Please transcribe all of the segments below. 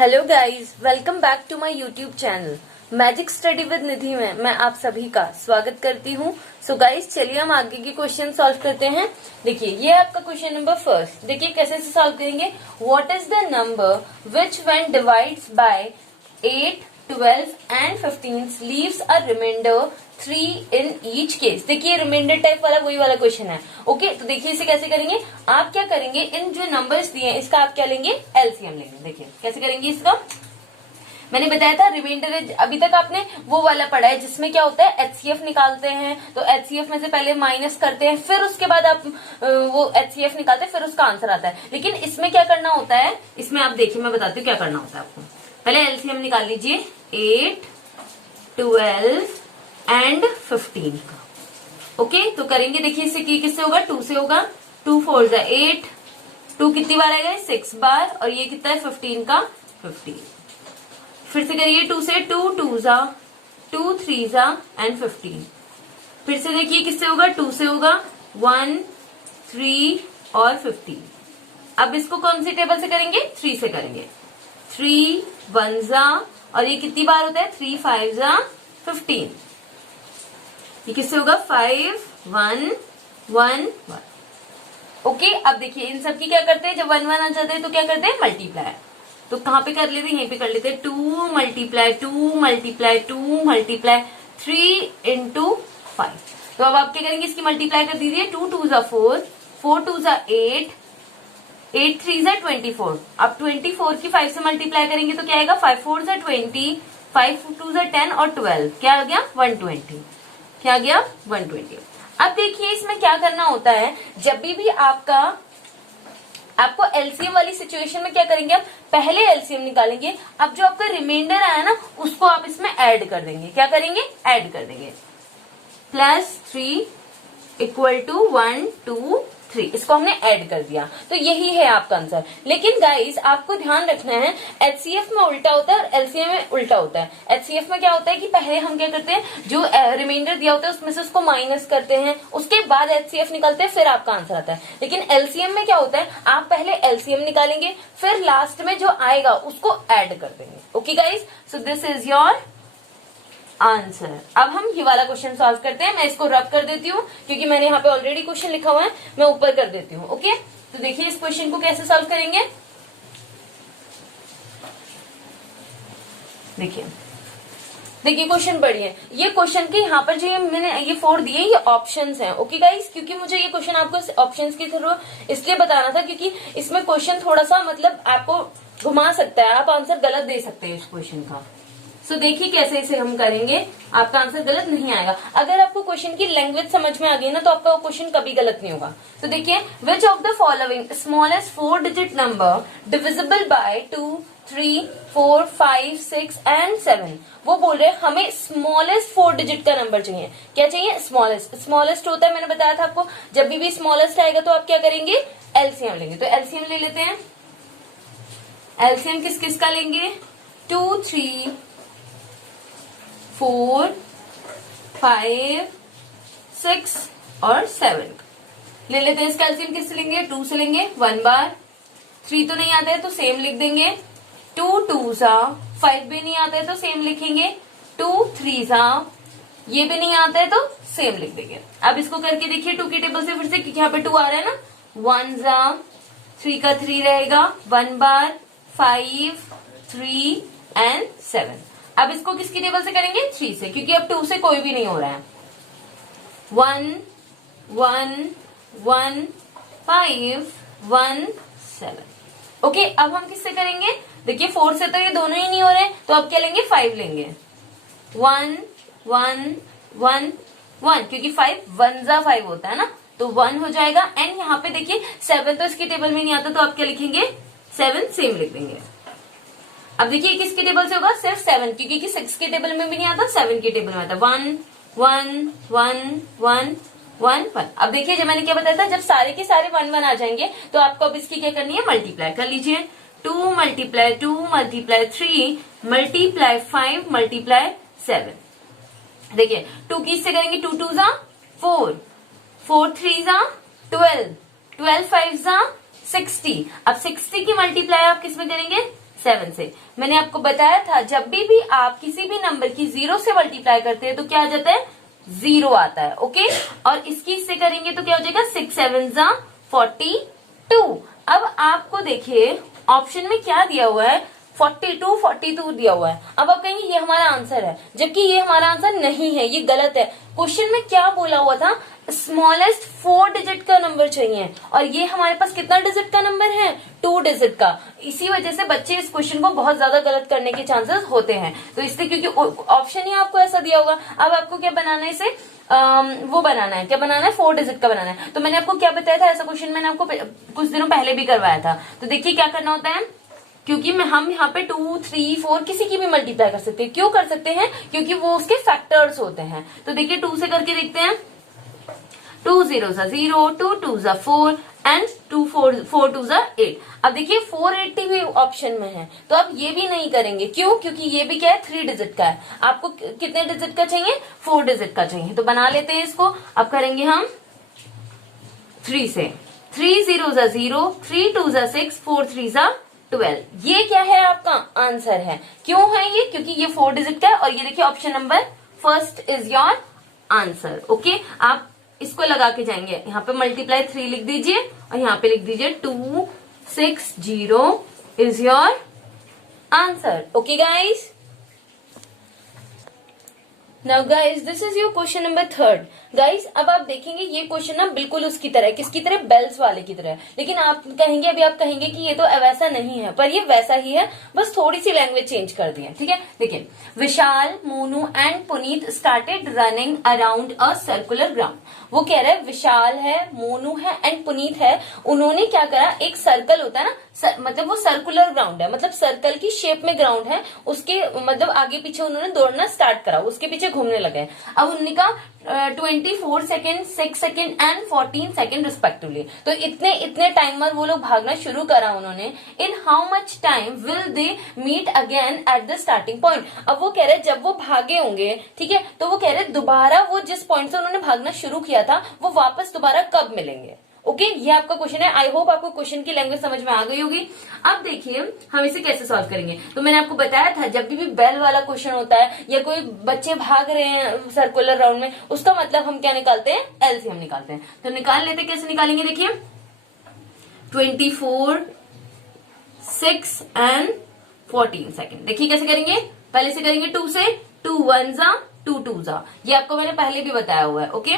Hello guys, welcome back to my YouTube channel magic study with Nidhi में मैं आप सभी का स्वागत करती हूँ। सो गाइस, चलिए हम आगे के क्वेश्चन सॉल्व करते हैं। देखिए, ये आपका क्वेश्चन नंबर फर्स्ट। देखिए कैसे से सॉल्व करेंगे। What is the number which when divides bye 8, 12 and 15 leaves a remainder 3 in each case। देखिए रिमाइंडर टाइप वाला वही वाला क्वेश्चन है। ओके, तो देखिए इसे कैसे करेंगे। आप क्या करेंगे, इन जो नंबर्स दिए हैं इसका आप क्या लेंगे, एलसीएम लेंगे। देखिए कैसे करेंगे इसका। मैंने बताया था रिमाइंडर, अभी तक आपने वो वाला पढ़ा है जिसमें क्या होता है, एचसीएफ निकालते हैं। तो एचसीएफ में से पहले माइनस करते हैं, फिर उसके बाद आप वो एचसीएफ निकालते हैं, फिर उसका आंसर आता है। लेकिन इसमें क्या करना होता है, इसमें आप देखिए मैं बताती हूँ क्या करना होता है आपको। पहले एलसीएम निकाल लीजिए 8, 12 एंड 15 का। ओके, तो करेंगे। देखिए इससे किससे होगा, 2 से होगा। 2 4 जा 8, 2 कितनी बार आएगा, 6 बार। और ये कितना है, 15 का 15। फिर से करिए 2 से, 2 2 जा 2 3 जा एंड 15। फिर से देखिए किससे होगा, 2 से होगा, 1 3 और 15। अब इसको कौन सी टेबल से करेंगे, 3 से करेंगे। 3 1 जा, और ये कितनी बार होता है, 3 5 जा 15। ये किससे होगा, 5 1 1 1। ओके, अब देखिए इन सब की क्या करते हैं, जब 1 1 आ जाते हैं तो क्या करते हैं, मल्टीप्लाई। तो कहां पे कर लेते हैं, यहीं पे कर लेते हैं। 2 मल्टीप्लाई 2 मल्टीप्लाई 2 मल्टीप्लाई 3 इंटू 5। तो अब आप क्या करेंगे, इसकी मल्टीप्लाई कर दीजिए। 2 2 जा 4, 4 2 जा 8, 8 3 जा 24। अब 24 की 5 से मल्टीप्लाई करेंगे तो क्या आएगा, 5 4 जा 20, 5 2 जा 10 और 12 क्या आ गया, 120। क्या आ गया, 120। अब देखिए इसमें क्या करना होता है, जब भी आपको एलसीएम वाली सिचुएशन में क्या करेंगे, आप पहले एलसीएम निकालेंगे। अब जो आपका रिमाइंडर आया ना उसको आप इसमें ऐड कर देंगे। क्या करेंगे, ऐड कर देंगे। +3 इक्वल टू 1 2 3, इसको हमने ऐड कर दिया। तो यही है आपका आंसर। लेकिन गाइस आपको ध्यान रखना है, एचसीएफ में उल्टा होता है और एलसीएम में उल्टा होता है। एचसीएफ में क्या होता है कि पहले हम क्या करते हैं, जो रिमाइंडर दिया होता है उसमें से उसको माइनस करते हैं, उसके बाद एचसीएफ निकालते हैं, फिर आपका आंसर आता है। लेकिन एलसीएम में क्या होता है, आप पहले एलसीएम निकालेंगे, फिर लास्ट में जो आएगा उसको ऐड कर देंगे। Okay guys, so this is your answer. अब हम ये वाला क्वेश्चन सॉल्व करते हैं। मैं इसको रब कर देती हूँ क्योंकि मैंने यहाँ पे ऑलरेडी क्वेश्चन लिखा हुआ है, मैं ऊपर कर देती हूँ। ओके, तो देखिए इस क्वेश्चन को कैसे सॉल्व करेंगे। देखिए क्वेश्चन बढ़िया। ये क्वेश्चन के यहाँ पर जो मैंने ये 4 दिए, ये ऑप्शंस हैं। ओके गाइस, क्योंकि मुझे ये क्वेश्चन आपको ऑप्शंस के थ्रू इसलिए बताना था क्योंकि इसमें क्वेश्चन थोड़ा सा मतलब आपको घुमा सकता है, आप आंसर गलत दे सकते हैं इस क्वेश्चन का। सो देखिए कैसे इसे हम करेंगे, आपका आंसर गलत नहीं आएगा। अगर आपको क्वेश्चन की लैंग्वेज समझ में आ गई ना तो आपका क्वेश्चन कभी गलत नहीं होगा। तो देखिए, which of the following smallest 4 digit number divisible by 2 3 4 5 6 and 7। वो बोल रहे हैं हमें स्मॉलेस्ट 4 डिजिट का नंबर चाहिए। क्या चाहिए, स्मॉलेस्ट। स्मॉलेस्ट होता है, मैंने बताया था आपको, जब भी स्मॉलेस्ट आएगा तो आप क्या करेंगे, एलसीएम लेंगे। तो एलसीएम ले लेते हैं। एलसीएम किस किस का लेंगे, 2 3 4 5 6 और 7 ले लेते हैं। इसका एलसीएम किससे लेंगे, 2 से लेंगे 1 बार। 3 तो नहीं आता है तो सेम लिख देंगे। 2 2 सा 5 भी नहीं आता है तो सेम लिखेंगे। 2 3 सा ये भी नहीं आता है तो सेम लिख देंगे। अब इसको करके देखिए 2 की टेबल से, फिर से यहाँ पे 2 आ रहा है ना, 1 सा 3 का 3 रहेगा 1 बार, 5 3 एंड 7। अब इसको किसकी टेबल से करेंगे, 3 से, क्योंकि अब 2 से कोई भी नहीं हो रहा है। 1 1 1 5 1 7। ओके, अब हम किससे करेंगे, देखिए 4 से तो ये दोनों ही नहीं हो रहे हैं, तो अब क्या लेंगे, 5 लेंगे। 1 1 1 1, क्योंकि 5 1 जा 5 होता है ना, तो 1 हो जाएगा। एंड यहाँ पे देखिए 7 तो इसकी टेबल में नहीं आता, तो आप क्या लिखेंगे, 7 सेम लिख देंगे। अब देखिए किसकी टेबल से होगा, सिर्फ 7, क्योंकि 6 की टेबल में भी नहीं आता, 7 की टेबल में आता। 1 1 1 1 1 1। अब देखिए जब मैंने क्या बताया था, जब सारे के सारे 1 1 आ जाएंगे तो आपको अब इसकी क्या करनी है, मल्टीप्लाई कर लीजिए। 2 मल्टीप्लाई 2 मल्टीप्लाई 3 मल्टीप्लाई 5 मल्टीप्लाई 7। देखिए 2 किससे करेंगे, 2 2 जा 4, 4 3 जा 12, 12 5 जा 60। अब 60 की मल्टीप्लाई आप किस में करेंगे, 7 से। मैंने आपको बताया था जब भी आप किसी भी नंबर की 0 से मल्टीप्लाई करते हैं तो क्या आ जाता है, 0 आता है। ओके, और इसकी इससे करेंगे तो क्या हो जाएगा, 6 7 42। अब आपको देखिए ऑप्शन में क्या दिया हुआ है, 42 दिया हुआ है। अब आप कहेंगे ये हमारा आंसर है, जबकि ये हमारा आंसर नहीं है, ये गलत है। क्वेश्चन में क्या बोला हुआ था, स्मॉलेस्ट 4 डिजिट का नंबर चाहिए, और ये हमारे पास कितना डिजिट का नंबर है, 2 डिजिट का। इसी वजह से बच्चे इस क्वेश्चन को बहुत ज्यादा गलत करने के चांसेस होते हैं। तो इसलिए क्योंकि ऑप्शन ही आपको ऐसा दिया होगा, अब आपको क्या बनाना है, इसे वो बनाना है, क्या बनाना है, 4 डिजिट का बनाना है। तो मैंने आपको क्या बताया था, ऐसा क्वेश्चन मैंने आपको कुछ दिनों पहले भी करवाया था। तो देखिए क्या करना होता है, क्योंकि हम यहाँ पे 2 3 4 किसी की भी मल्टीप्लाई कर सकते हैं। क्यों कर सकते हैं, क्योंकि वो उसके फैक्टर्स होते हैं। तो देखिए 2 से करके देखते हैं, 2 0 0, 2 2 4 एंड 2 4 2 8। अब देखिए 480 भी ऑप्शन में है, तो आप ये भी नहीं करेंगे। क्यों, क्योंकि ये भी क्या है, 3 डिजिट का है। आपको कितने डिजिट का चाहिए, 4 डिजिट का चाहिए। तो बना लेते हैं इसको। अब करेंगे हम 3 से, 3 0 0, 3 2 6, 4 3 12। ये क्या है, आपका आंसर है। क्यों है ये, क्योंकि ये 4 डिजिट का है। और ये देखिए option number first is your answer. Okay, आप इसको लगा के जाएंगे, यहाँ पे मल्टीप्लाई 3 लिख दीजिए और यहाँ पे लिख दीजिए 260 is your answer. Okay guys, now guys this is your question number 3। Guys अब आप देखेंगे ये क्वेश्चन ना बिल्कुल उसकी तरह है, किसकी तरह, बेल्स वाले की तरह है। लेकिन आप कहेंगे, अभी आप कहेंगे कि ये तो वैसा नहीं है, पर ये वैसा ही है, बस थोड़ी सी लैंग्वेज चेंज कर दी है। ठीक है, देखिए, Vishal, Monu and Puneet started running around a circular ground. वो कह रहे हैं विशाल है, मोनू है एंड पुनीत है, उन्होंने क्या करा, एक सर्कल होता है ना, मतलब वो सर्कुलर ग्राउंड है, मतलब सर्कल की शेप में ग्राउंड है, उसके मतलब आगे पीछे उन्होंने दौड़ना स्टार्ट करा, उसके पीछे घूमने लगे। अब उन्होंने कहा 24 second, 6 second and 14 second respectively. तो इतने टाइमर वो लोग भागना शुरू करा उन्होंने। In how much time will they meet again at the starting point. अब वो कह रहे जब वो भागे होंगे, ठीक है, तो वो कह रहे दोबारा वो जिस पॉइंट से उन्होंने भागना शुरू किया था वो वापस दोबारा कब मिलेंगे। ओके, ये आपका क्वेश्चन है। आई होप आपको क्वेश्चन की लैंग्वेज समझ में आ गई होगी। अब देखिए हम इसे कैसे सॉल्व करेंगे। तो मैंने आपको बताया था जब भी बेल वाला क्वेश्चन होता है या कोई बच्चे भाग रहे हैं सर्कुलर राउंड में, उसका मतलब हम क्या निकालते हैं, एलसीएम निकालते हैं। तो निकाल लेते, कैसे निकालेंगे, देखिए 24 6 एंड 14 सेकेंड। देखिए कैसे करेंगे, पहले से करेंगे 2 से, 2 1 जा, 2 2 जा, ये आपको मैंने पहले भी बताया हुआ है। ओके,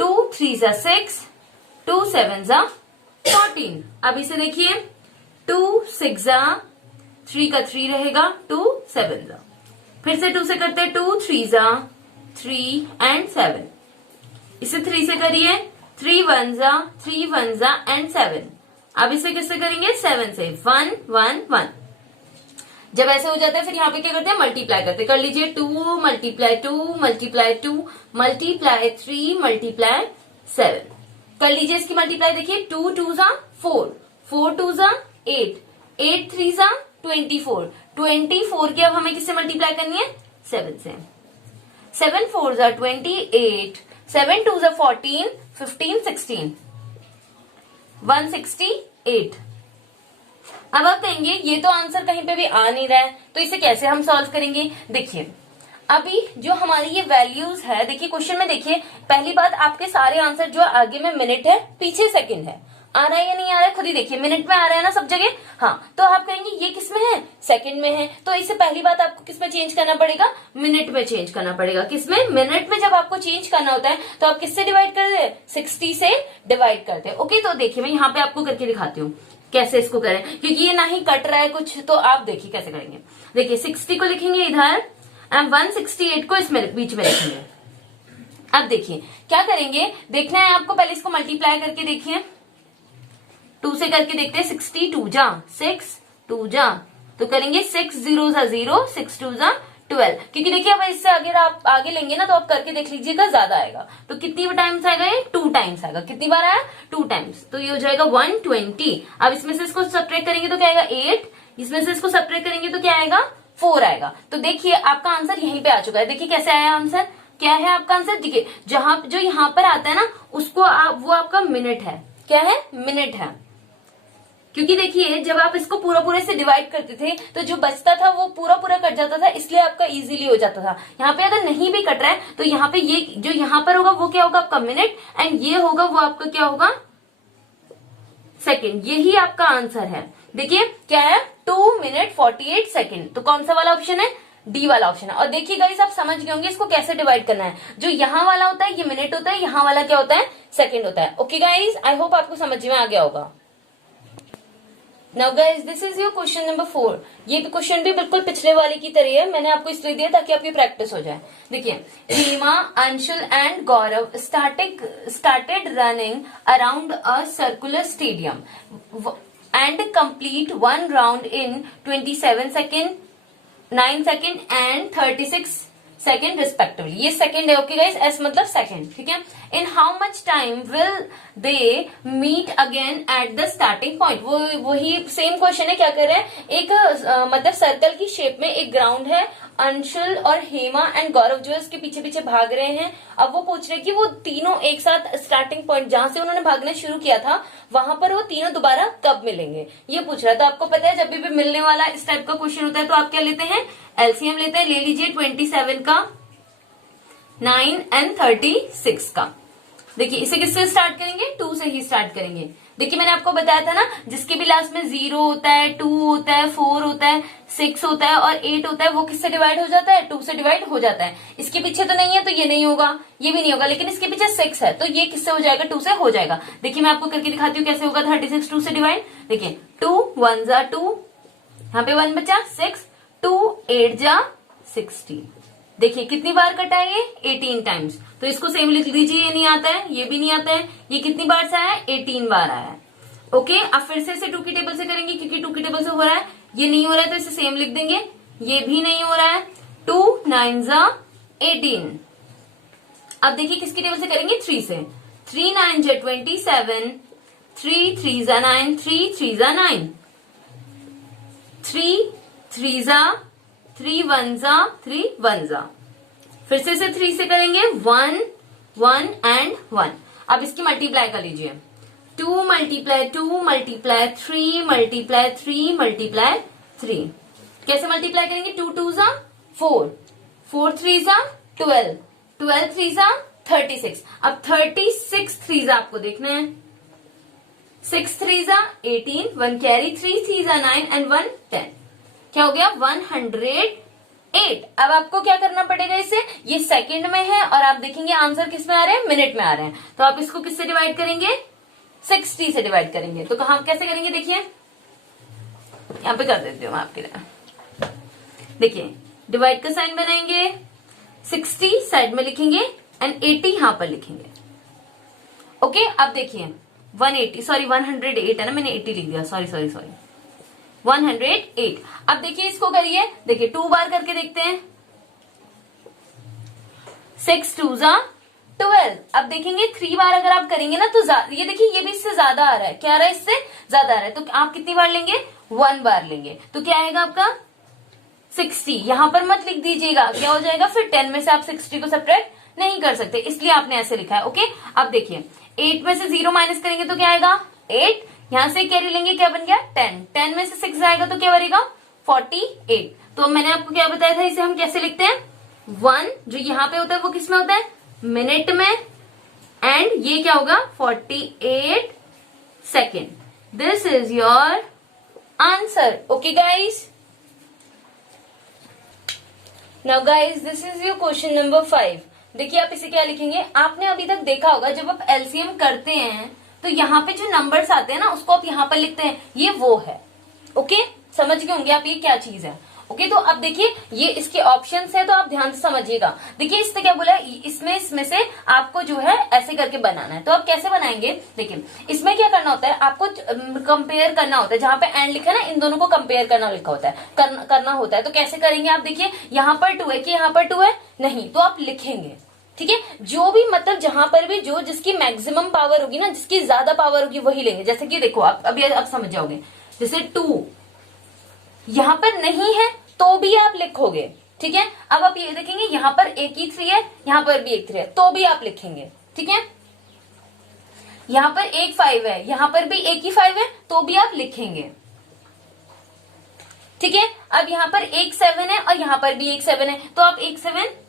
2 3 जा 6, 2 7 जा 14। अब इसे देखिए 2 6 जा, 3 का 3 रहेगा, 2 7 जा, फिर से 2 से करते हैं, 2 3 जा 3 एंड 7। इसे 3 से करिए, 3 1 जा, 3 1 जा एंड 7। अब इसे किससे करेंगे, 7 से, 1 1 1। जब ऐसे हो जाता है फिर यहाँ पे क्या करते हैं, मल्टीप्लाई करते, कर लीजिए 2 मल्टीप्लाई 2 मल्टीप्लाई 2 मल्टीप्लाई 3 मल्टीप्लाई 7। कर लीजिए इसकी मल्टीप्लाई, देखिए 2 2 जा 4, 4 2 जा 8, 8 3 जा 24, 24 की अब हमें किससे मल्टीप्लाई करनी है, 7 से। 7 4 जा 28, 7 2 जा 14, 15 16, 168। अब आप कहेंगे ये तो आंसर कहीं पे भी आ नहीं रहा है, तो इसे कैसे हम सॉल्व करेंगे। देखिए अभी जो हमारी ये वैल्यूज है, देखिए क्वेश्चन में देखिए, पहली बात आपके सारे आंसर जो आगे में मिनट है, पीछे सेकंड है। आ रहा है या नहीं आ रहा है, खुद ही देखिए, मिनट में आ रहा है ना सब जगह। हाँ, तो आप कहेंगे ये किस में है, सेकंड में है, तो इसे पहली बात आपको किस में चेंज करना पड़ेगा, मिनट में चेंज करना पड़ेगा। किसमें, मिनट में। जब आपको चेंज करना होता है तो आप किससे डिवाइड करते हैं, 60 से डिवाइड करते हैं। ओके, तो देखिए मैं यहाँ पे आपको करके दिखाती हूँ कैसे इसको करें, क्योंकि ये ना ही कट रहा है कुछ, तो आप देखिए कैसे करेंगे। देखिए 60 को लिखेंगे इधर एंड 168 को इसमें बीच में लिखेंगे। अब देखिए क्या करेंगे, देखना है आपको, पहले इसको मल्टीप्लाई करके देखिए, 2 से करके देखते हैं, 62 जा 6 2 जा, तो करेंगे 6 0 जा 0, 6 2 जा 12। क्योंकि देखिए अब इससे अगर आप आगे लेंगे ना तो आप करके देख लीजिएगा, ज्यादा आएगा। तो कितनी टाइम्स आएगा, ये 2 टाइम्स आएगा। कितनी बार आया, 2 टाइम्स, तो ये हो जाएगा 120। अब इसमें से इसको सब्ट्रैक्ट करेंगे तो क्या आएगा 8, इसमें से इसको सब्ट्रैक्ट करेंगे तो क्या आएगा 4 आएगा। तो देखिए आपका आंसर यहीं पे आ चुका है। देखिए कैसे आया आंसर, क्या है आपका आंसर, देखिए जहां जो यहाँ पर आता है ना उसको वो आपका मिनट है, क्या है, मिनट है। क्योंकि देखिए जब आप इसको पूरा पूरे से डिवाइड करते थे तो जो बचता था वो पूरा पूरा कट जाता था, इसलिए आपका इजीली हो जाता था। यहाँ पे अगर नहीं भी कट रहा है तो यहाँ पे ये जो यहाँ पर होगा वो क्या होगा आपका मिनट, एंड ये होगा वो आपका क्या होगा सेकेंड। यही आपका आंसर है। देखिए क्या है 2 मिनट 48 सेकेंड। तो कौन सा वाला ऑप्शन है, डी वाला ऑप्शन है। और देखिए गाइस आप समझ गए होंगे इसको कैसे डिवाइड करना है। जो यहाँ वाला होता है ये मिनट होता है, यहाँ वाला क्या होता है सेकेंड होता है। ओके गाइस, आई होप आपको समझ में आ गया होगा। Now guys this is your question number 4। ये क्वेश्चन भी बिल्कुल पिछले वाले की तरह है, मैंने आपको इसलिए दिया ताकि आपकी प्रैक्टिस हो जाए। देखिए Reema, Anshul and Gaurav started running around a circular stadium and complete one round in 27 seconds, 9 second and 36 second respectively. ये सेकेंड है, ओके गाइस, एस मतलब सेकेंड, ठीक है। In how much time will they meet again at the starting point. वही same question है, क्या कर रहे हैं, एक मतलब सर्कल की शेप में एक ग्राउंड है, अंशुल और हेमा एंड गौरव जो है उसके पीछे पीछे भाग रहे हैं। अब वो पूछ रहे हैं कि वो तीनों एक साथ स्टार्टिंग पॉइंट जहां से उन्होंने भागना शुरू किया था वहां पर वो तीनों दोबारा कब मिलेंगे, ये पूछ रहा है। तो आपको पता है जब भी मिलने वाला इस टाइप का क्वेश्चन होता है तो आप क्या लेते हैं, एलसीएम लेते हैं। ले लीजिए 27 का, 9 एंड 36 का। देखिए इसे किससे स्टार्ट करेंगे, 2 से ही स्टार्ट करेंगे। देखिए मैंने आपको बताया था ना, जिसके भी लास्ट में 0 होता है, 2 होता है, 4 होता है, 6 होता है और 8 होता है, वो किससे डिवाइड हो जाता है, 2 से डिवाइड हो जाता है। इसके पीछे तो नहीं है तो ये नहीं होगा, ये भी नहीं होगा, लेकिन इसके पीछे 6 है तो ये किससे हो जाएगा, 2 से हो जाएगा। देखिए मैं आपको करके दिखाती हूँ कैसे होगा 36 2 से डिवाइड। देखिए 2 1 जा 2, यहाँ पे 1 बचा 6, 2 8 जा 16। देखिए कितनी बार कटा है ये, 18 टाइम्स। तो इसको सेम लिख लीजिए, ये नहीं आता है, ये भी नहीं आता है, ये कितनी बार से आया है, 18 बार आया है। ओके, अब फिर से इसे 2 की टेबल से करेंगे क्योंकि 2 की टेबल से हो रहा है, ये नहीं हो रहा है तो इसे सेम लिख देंगे, ये भी नहीं हो रहा है। 2 9 जा 18। अब देखिए किसकी टेबल से करेंगे, 3 से। 3 9 जा 27, 3 3 जा 9, 3 3 जा 9, 3 3 जा 3 1 जा 3 1 जा। फिर से इसे 3 से करेंगे, 1 1 एंड 1। अब इसकी मल्टीप्लाई कर लीजिए, 2 मल्टीप्लाई 2 मल्टीप्लाई 3 मल्टीप्लाई 3 मल्टीप्लाई 3। कैसे मल्टीप्लाई करेंगे, 2 2 जा 4, 4 3 जा 12, 12 3 जा 36। अब 36 3 जा आपको देखना है, 6 3 जा 18, 1 कैरी, 3 3 जा 9 एंड 1 10। क्या हो गया, 108। अब आपको क्या करना पड़ेगा, इसे ये सेकंड में है और आप देखेंगे आंसर किस में आ रहे हैं, मिनट में आ रहे हैं। तो आप इसको किससे डिवाइड करेंगे, 60 से डिवाइड करेंगे। तो कहा कैसे करेंगे, देखिए यहां पे कर देती हूँ मैं आपके लिए। देखिए डिवाइड का साइन बनाएंगे, 60 साइड में लिखेंगे एंड 80 यहां पर लिखेंगे। ओके, अब देखिए 180 सॉरी 108 है ना, मैंने 80 लिख दिया, सॉरी 108। अब देखिए इसको करिए, देखिए 2 बार करके देखते हैं, 6 2 जा 12। अब देखेंगे 3 बार अगर आप करेंगे ना तो ये देखिए ये भी इससे ज्यादा आ रहा है, क्या आ रहा है, इससे ज्यादा आ रहा है। तो आप कितनी बार लेंगे, 1 बार लेंगे। तो क्या आएगा आपका 60। यहां पर मत लिख दीजिएगा, क्या हो जाएगा फिर 10 में से आप 60 को सब्ट्रैक्ट नहीं कर सकते, इसलिए आपने ऐसे लिखा है। ओके, अब देखिए 8 में से 0 माइनस करेंगे तो क्या आएगा 8, यहां से कैरी लेंगे, क्या बन गया 10, 10 में से 6 जाएगा तो क्या बनेगा 48। तो मैंने आपको क्या बताया था, इसे हम कैसे लिखते हैं, 1 जो यहाँ पे होता है वो किस में होता है, मिनट में, एंड ये क्या होगा 48 second. This is your answer. Okay guys, now guys this is your question number 5। देखिए आप इसे क्या लिखेंगे, आपने अभी तक देखा होगा जब आप एलसीएम करते हैं तो यहाँ पे जो नंबर्स आते हैं ना उसको आप यहाँ पर लिखते हैं, ये वो है। ओके, समझ गए होंगे आप ये क्या चीज है। ओके, तो अब देखिए ये इसके ऑप्शंस है तो आप ध्यान से समझिएगा। देखिए इससे क्या बोला है, इसमें से आपको जो है ऐसे करके बनाना है। तो आप कैसे बनाएंगे, देखिए इसमें क्या करना होता है, आपको कंपेयर करना होता है, जहां पे एंड लिखा है ना इन दोनों को कंपेयर करना लिखा होता है, करना होता है। तो कैसे करेंगे आप, देखिए यहाँ पर 2 है कि यहाँ पर 2 है, नहीं तो आप लिखेंगे, ठीक है। जो भी मतलब जहां पर भी जो जिसकी मैक्सिमम पावर होगी ना, जिसकी ज्यादा पावर होगी वही लेंगे। जैसे कि देखो आप अभी आप समझ जाओगे, जैसे 2 यहां पर नहीं है तो भी आप लिखोगे, ठीक है। अब आप ये देखेंगे यहाँ पर एक ही 3 है, यहाँ पर भी एक 3 है, तो भी आप लिखेंगे, ठीक है। यहाँ पर एक 5 है, यहाँ पर भी एक ही 5 है, तो भी आप लिखेंगे। ठीक है, अब यहाँ पर एक 7 है और यहाँ पर भी एक 7 है, तो आप एक 7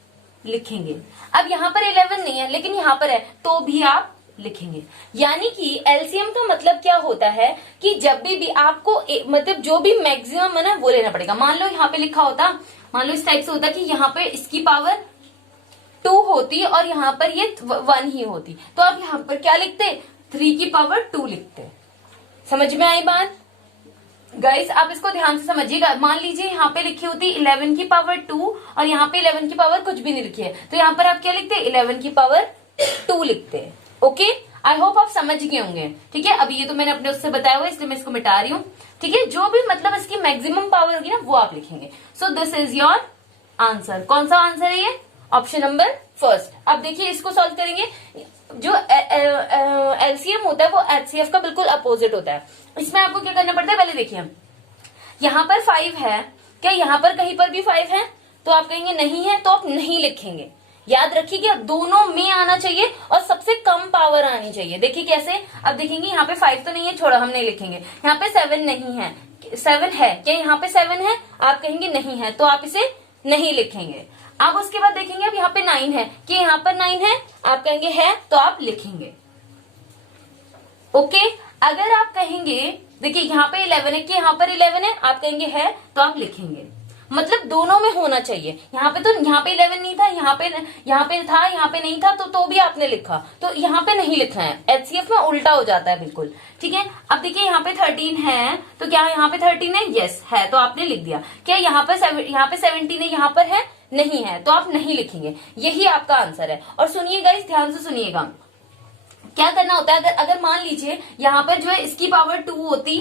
लिखेंगे। अब यहाँ पर 11 नहीं है लेकिन यहाँ पर है, तो भी आप लिखेंगे। यानी कि एलसीएम का मतलब क्या होता है कि जब भी आपको मतलब जो भी मैक्सिमम है ना वो लेना पड़ेगा। मान लो यहाँ पे लिखा होता, मान लो इस टाइप से होता कि यहाँ पे इसकी पावर 2 होती और यहाँ पर ये 1 ही होती, तो आप यहाँ पर क्या लिखते, 3 की पावर 2 लिखते। समझ में आई बात गाइस? आप इसको ध्यान से समझिएगा। मान लीजिए यहाँ पे लिखी होती 11 की पावर 2 और यहाँ पे 11 की पावर कुछ भी नहीं लिखी है, तो यहाँ पर आप क्या लिखते, 11 की पावर 2 लिखते। ओके, आई होप आप समझ गए होंगे। ठीक है, अभी ये तो मैंने अपने उससे बताया हुआ इसलिए मैं इसको मिटा रही हूँ। ठीक है, जो भी मतलब इसकी मैक्सिमम पावर होगी ना वो आप लिखेंगे। So this is your answer. कौन सा आंसर है ये? Option number first. अब देखिए इसको सॉल्व करेंगे। जो एलसीएम होता है वो एचसीएफ का बिल्कुल अपोजिट होता है। इसमें आपको क्या करना पड़ता है, पहले देखिए यहाँ पर 5 है, क्या यहाँ पर कहीं पर भी 5 है? तो आप कहेंगे नहीं है, तो आप नहीं लिखेंगे। याद रखिएगा दोनों में आना चाहिए और सबसे कम पावर आनी चाहिए। देखिए कैसे, अब देखेंगे यहाँ पे 5 तो नहीं है, छोड़ो हम नहीं लिखेंगे। यहाँ पे 7 नहीं है, 7 है, क्या यहाँ पे 7 है? आप कहेंगे नहीं है, तो आप इसे नहीं लिखेंगे। अब उसके बाद देखेंगे अब यहाँ पे 9 है, कि यहाँ पर 9 है? आप कहेंगे है, तो आप लिखेंगे। ओके, अगर आप कहेंगे देखिए यहाँ पे 11 है, कि यहाँ पर 11 है? आप कहेंगे है, तो आप लिखेंगे। मतलब दोनों में होना चाहिए। यहाँ पे तो यहाँ पे 11 नहीं था, यहाँ पे था, यहाँ पे नहीं था, तो भी आपने लिखा, तो यहाँ पे नहीं लिखना है। एचसीएफ में उल्टा हो जाता है बिल्कुल। ठीक है, अब देखिए यहाँ पे 13 है, तो क्या यहाँ पे 13 है? यस है, तो आपने लिख दिया। क्या यहाँ पे 17 है, यहाँ पर है? नहीं है, तो आप नहीं लिखेंगे। यही आपका आंसर है। और सुनिए गाइस, ध्यान से सुनिएगा, क्या करना होता है, अगर मान लीजिए यहाँ पर जो है इसकी पावर 2 होती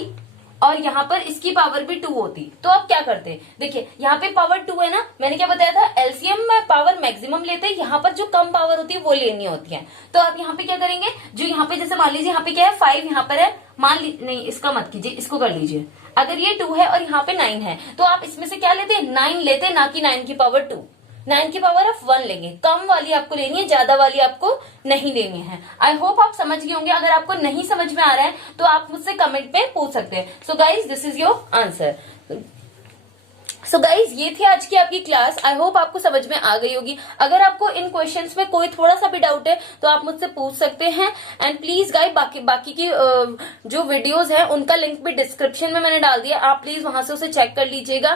और यहाँ पर इसकी पावर भी 2 होती, तो आप क्या करते? देखिए यहाँ पे पावर 2 है ना, मैंने क्या बताया था, एलसीएम में पावर मैक्सिमम लेते हैं, यहाँ पर जो कम पावर होती है वो लेनी होती है। तो आप यहाँ पे क्या करेंगे, जो यहाँ पे जैसे मान लीजिए यहाँ पे क्या है, 5 यहाँ पर है, नहीं इसका मत कीजिए, इसको कर लीजिए। अगर ये 2 है और यहाँ पे 9 है, तो आप इसमें से क्या लेते, 9 लेते, ना कि 9 की पावर 2। 9 की पावर आप 1 लेंगे। कम वाली आपको लेनी है, ज्यादा वाली आपको नहीं लेनी है। आई होप आप समझ गए होंगे। अगर आपको नहीं समझ में आ रहा है तो आप मुझसे कमेंट पे पूछ सकते हैं। So guys this is your answer. So guys ये थी आज की आपकी क्लास। आई होप आपको समझ में आ गई होगी। अगर आपको इन क्वेश्चंस में कोई थोड़ा सा भी डाउट है तो आप मुझसे पूछ सकते हैं। एंड प्लीज गाइज बाकी की जो वीडियोस है उनका लिंक भी डिस्क्रिप्शन में मैंने डाल दिया, आप प्लीज वहां से उसे चेक कर लीजिएगा।